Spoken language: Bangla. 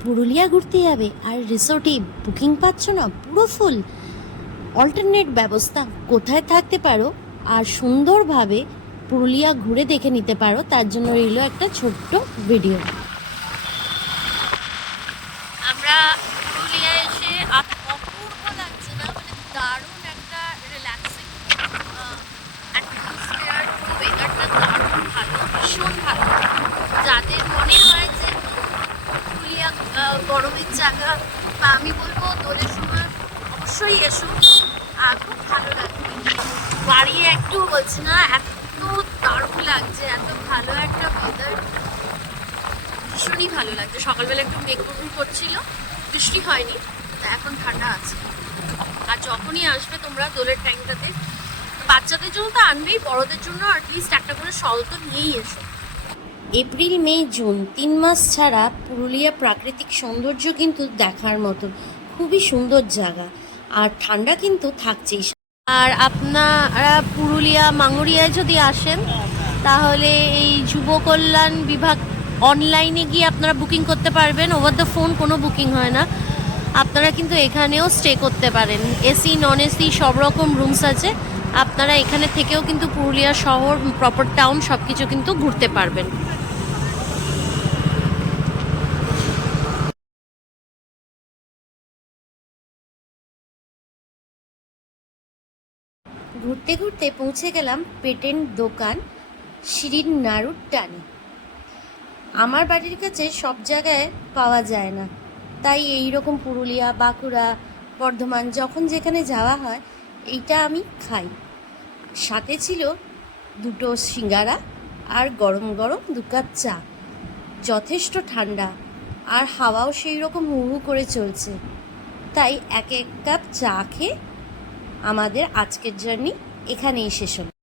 পুরুলিয়া ঘুরতে যাবে আর রিসোর্টে বুকিং পাচ্ছ না, পুরো ফুল অল্টারনেট ব্যবস্থা, কোথায় থাকতে পারো আর সুন্দরভাবে পুরুলিয়া ঘুরে দেখে নিতে পারো, তার জন্য রইল একটা ছোট্ট ভিডিও আমরা পুরুলিয়া এসে আপ- অপূর্ব লাগছে না মানে দারুণ একটা রিল্যাক্সিং অ্যাটমসফিয়ার পুরো ওয়েদারটা দারুণ ভালো ভীষণ ভালো যাদের মনে হয় যে পুরুলিয়া আহ, গরমের জায়গা বা আমি বলব দোলের সময় অবশ্যই এসো। আর খুব ভালো লাগবে। বাড়িয়ে একটু বলছি না, এত দারুণ লাগছে, এত ভালো একটা ওয়েদার ভীষণই ভালো লাগছে। সকালবেলা একটু মেঘ করছিল, বৃষ্টি হয়নি, তা এখন ঠান্ডা আছে। আর যখনই আসবে তোমরা দোলের টাইমটাতে বাচ্চাদের জন্য তো আনবেই, বড়দের জন্য অ্যাটলিস্ট একটা করে শল তো নিয়েই এসো। এপ্রিল, মে, জুন, তিন মাস ছাড়া পুরুলিয়া প্রাকৃতিক সৌন্দর্য কিন্তু দেখার মতো। খুবই সুন্দর জায়গা। আর ঠান্ডা কিন্তু থাকছেই। আর আপনারা পুরুলিয়া মাঙ্গুরিয়ায় যদি আসেন, তাহলে এই যুব কল্যাণ বিভাগ অনলাইনে গিয়ে আপনারা বুকিং করতে পারবেন। ওভার দ্য ফোন কোনো বুকিং হয় না। আপনারা কিন্তু এখানেও স্টে করতে পারেন। এসি নন এসি সব রকম রুমস আছে। আপনারা এখানে থেকেও কিন্তু পুরুলিয়া শহর প্রপার টাউন সব কিছু কিন্তু ঘুরতে পারবেন। ঘুরতে ঘুরতে পৌঁছে গেলাম পেটেন্ট দোকান শিরিন নাড়ুর টানে। আমার বাড়ির কাছে সব জায়গায় পাওয়া যায় না। তাই এই রকম পুরুলিয়া, বাঁকুড়া, বর্ধমান যখন যেখানে যাওয়া হয়, এইটা আমি খাই। সাথে ছিল দুটো সিঙ্গারা আর গরম গরম দু কাপ চা। যথেষ্ট ঠান্ডা আর হাওয়াও সেই রকম হু হু করে চলছে। তাই এক এক কাপ চা খেয়ে আমাদের আজকের জার্নি এখানেই শেষ হলো।